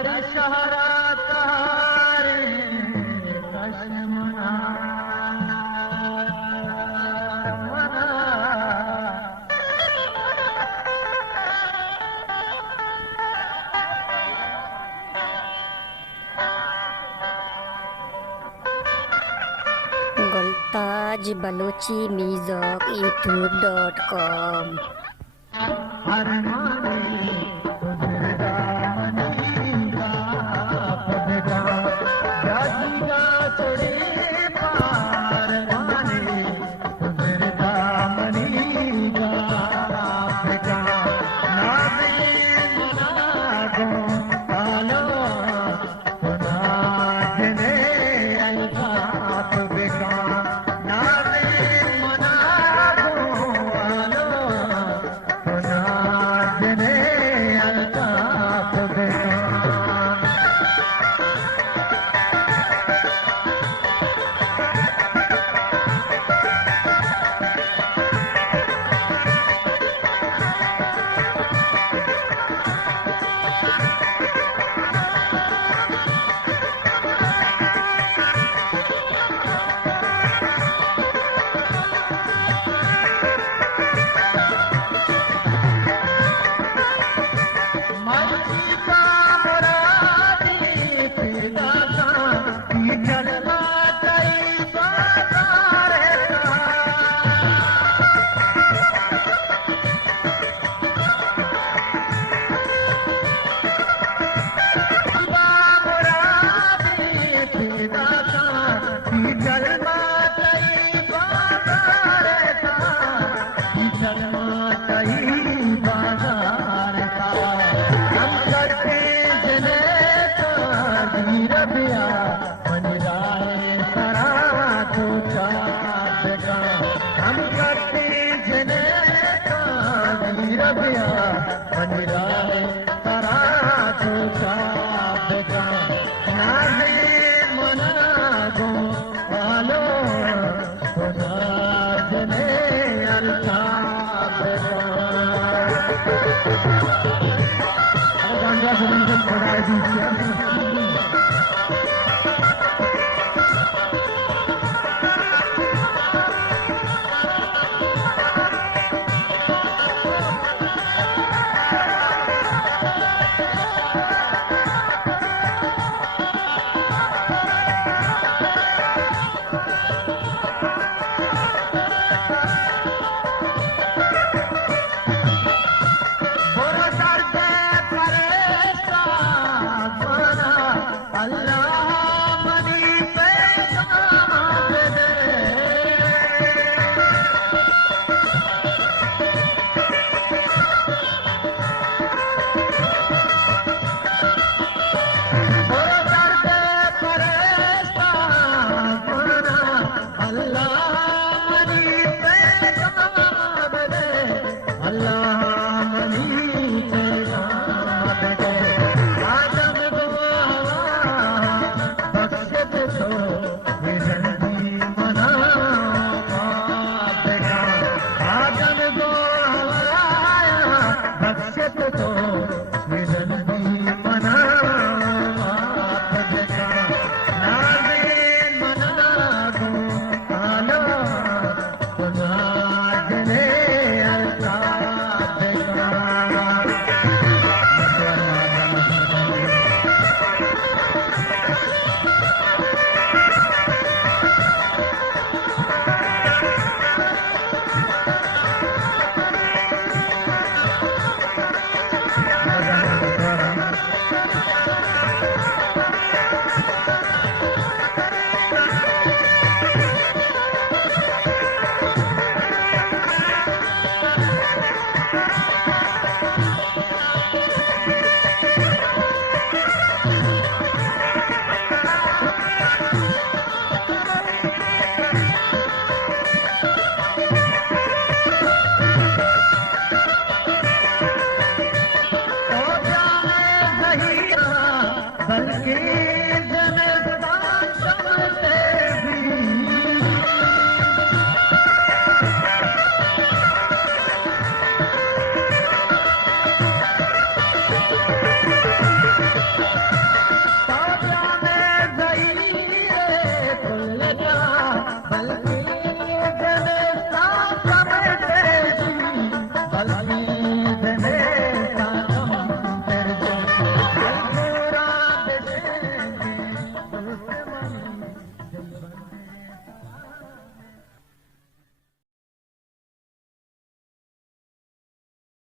हर शहरा तारे कश्मना गुलताज Balochi music youtube.com। हर माने गुजरदा मनीगा पदगा जाजीगा छोड़े पार माने गुजरदा मनीगा बेटा नाज़े मनागो आलो सुनाजने अल्ताफ बेटा नाज़े मनागो आलो सुनाजने अल्ताफ बेटा मर्जी का मुरादी फिदा का की जलवा कई बाजार का मुरादी फिदा का की जलवा कई बाजार का की जलवा कई बाजार का हम करते जने रबिया मन राय सरा तो बेटा हम करते जने रबिया मन राय सरा तो बेटा नाज़े मना गो वालो सुनाजने अल्ताफ गंगा जमीन खुदा दीजिए अल्लाह मनी पैगाम दे अल्लाह मनी पैगाम दे अल्लाह मनी पैगाम दे आदम को बख्शत तो जिंदगी मना बेटा आदम को बख्शत तो जिंदगी मना बेटा नाज़े मना गो आलो सुनाजने अल्ताफ बेटा बल्कि